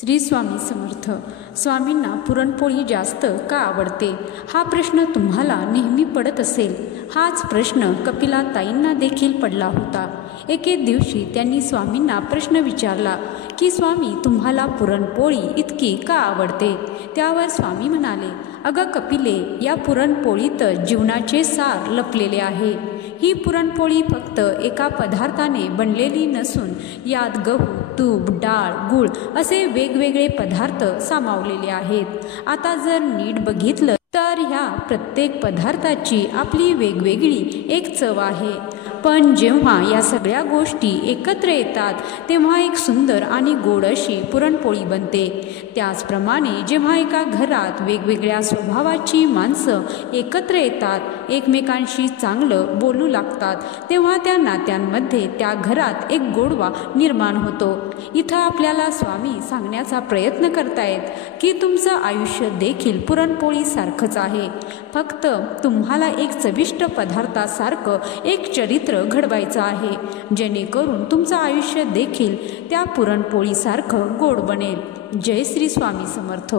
श्री स्वामी समर्थ. स्वामींना पुरणपोळी जास्त का आवडते हा प्रश्न तुम्हाला नेहमी पडत असेल. हाच प्रश्न कपिलाताईंना देखील पडला होता. एके दिवशी त्यांनी स्वामींना प्रश्न विचारला की स्वामी, तुम्हाला पुरणपोळी इतकी का आवडते? त्यावर स्वामी म्हणाले, अगं कपिले, या पुरणपोळीत जीवनाचे सार लपलेले आहे. ही पुरणपोळी फक्त एका पदार्थाने बनलेली नसून यात गहू, तूप, डाळ, गूळ असे वेगवेगळे पदार्थ सामावलेले आहेत. आता जर नीट बघितलं तर ह्या प्रत्येक पदार्थाची आपली वेगवेगळी एक चव आहे. पण जेव्हा या सगळ्या गोष्टी एकत्र येतात तेव्हा एक सुंदर आणि गोड अशी पुरणपोळी बनते. त्याचप्रमाणे जेव्हा एका घरात वेगवेगळ्या स्वभावाची माणसं एकत्र येतात, एकमेकांशी चांगलं बोलू लागतात, तेव्हा त्या नात्यांमध्ये त्या घरात एक गोडवा निर्माण होतो. इथं आपल्याला स्वामी सांगण्याचा प्रयत्न करतायत की तुमचं आयुष्य देखील पुरणपोळीसारखंच आहे. फक्त तुम्हाला एक चविष्ट पदार्थासारखं एक चरित्र घडवायचं आहे, जेणेकरून तुमचं आयुष्य देखील त्या पुरणपोळीसारखं गोड बनेल. जय श्री स्वामी समर्थ.